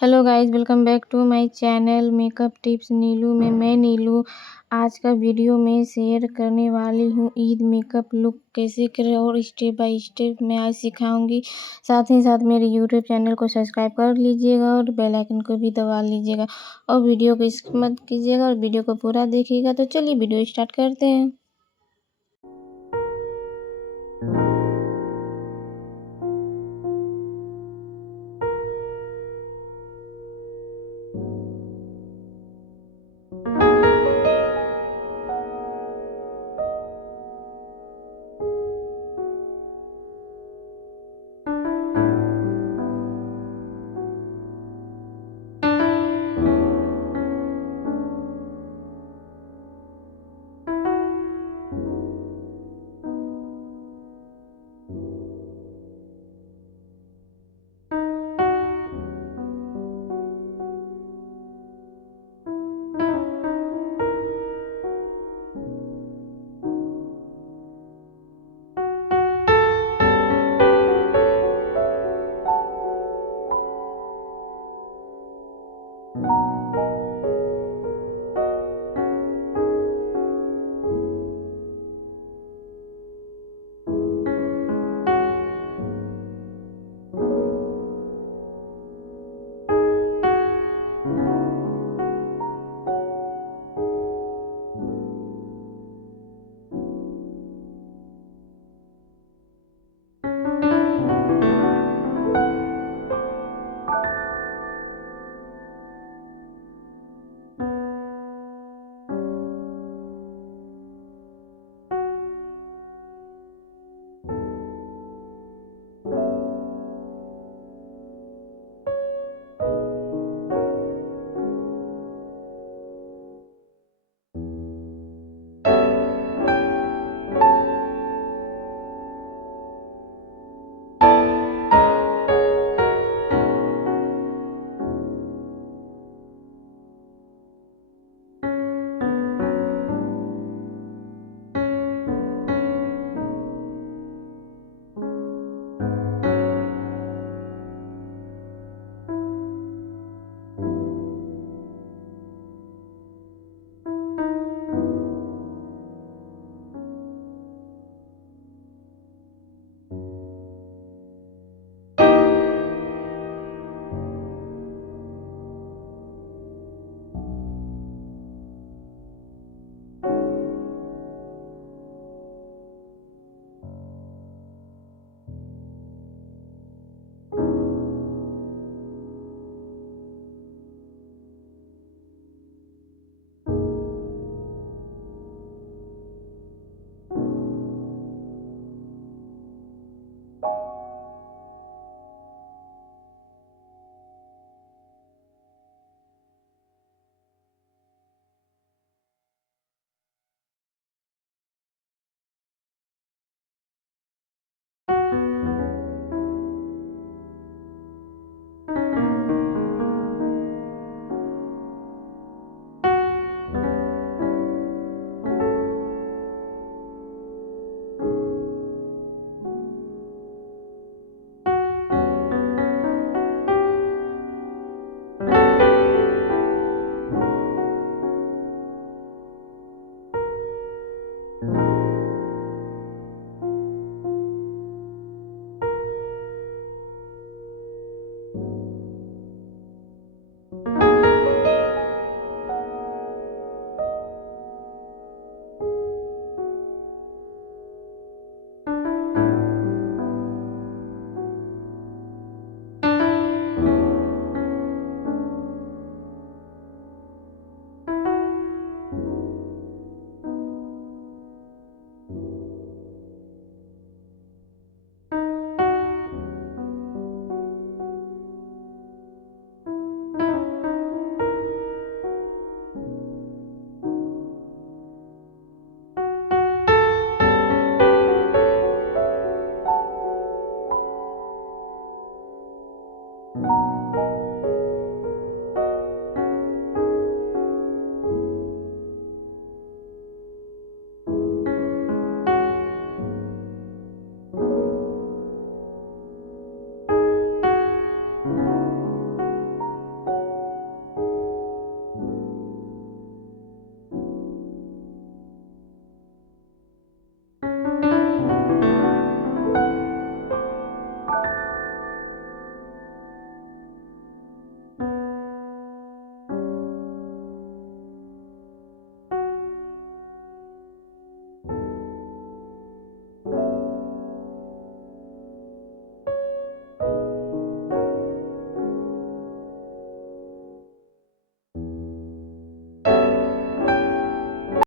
Hello guys, welcome back to my channel makeup tips Neelu में। मैं नीलू आज का वीडियो में शेयर करने वाली हूँ ईद मेकअप लुक कैसे करें और स्टेप बाय स्टेप मैं आज सिखाऊंगी। साथ ही साथ मेरे यूट्यूब चैनल को सब्सक्राइब कर लीजिएगा और बेल आइकन को भी दबा लीजिएगा और वीडियो को स्किप मत कीजिएगा और वीडियो को पूरा देखिएगा। तो चलिए वीडियो स्टार्ट करते हैं।